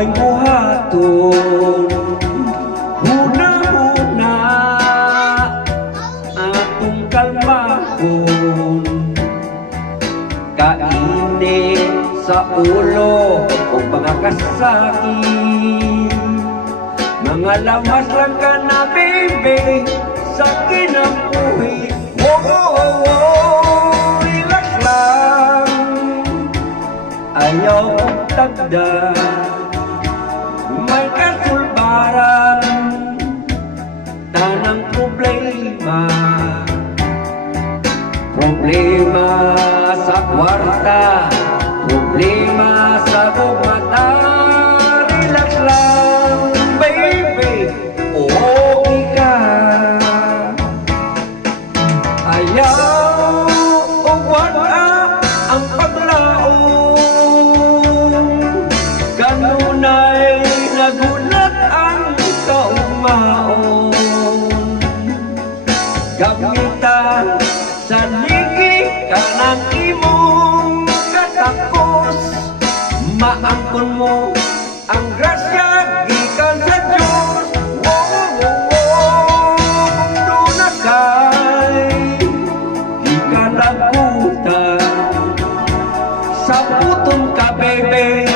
may buhaton. Huna-huna atong kalmahon, kainit sa ulo o mga kasakit. Mga lamas lang ka na, baby, sa kinabuhi. Relax lang, ayaw tagda. May kasulbaran, tanang problema. Problema sa kwarta, problema sa bumata. Relax lang, baby, okay ka. Ayaw o wala ang paglaong, kanunay nagulat ang kaumaon. Gamitan sa ligi ka ng imong katakos, maangkon mo ang grasya gikan sa Diyos. Mundo na kay di ka nagutan, sa puton ka, baby,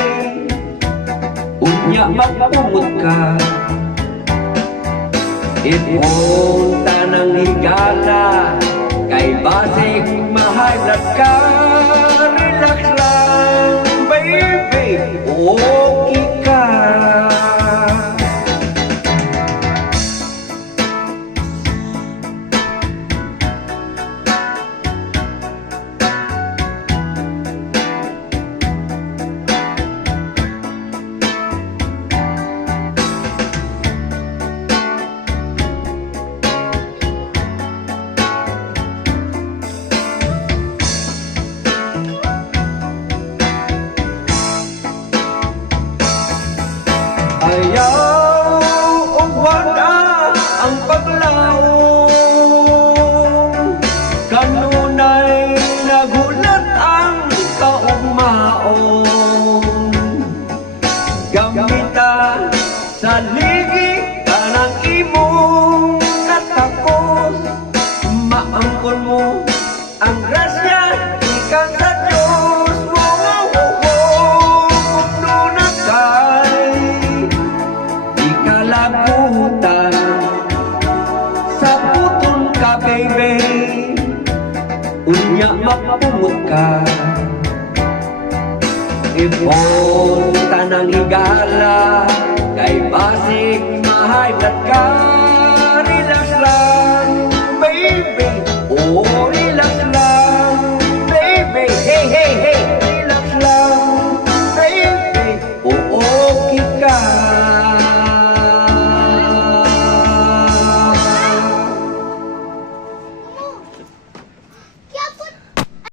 unya magpumot ka. Ipunta ng higala, kay basig mahaylat ka. Relax lang, baby, okay ka. Ayaw o wala ang paglaong, kanunay nagulat ang kaugmaon. Gamita sa ligi ka ng imong katakos, maangkon mo ang grasya ikan sa Diyos. Mundo na kay kalabutan, sa puton ka, baby, unya mapumot ka. Ipunta ng higala, kay basig mahaylat ka.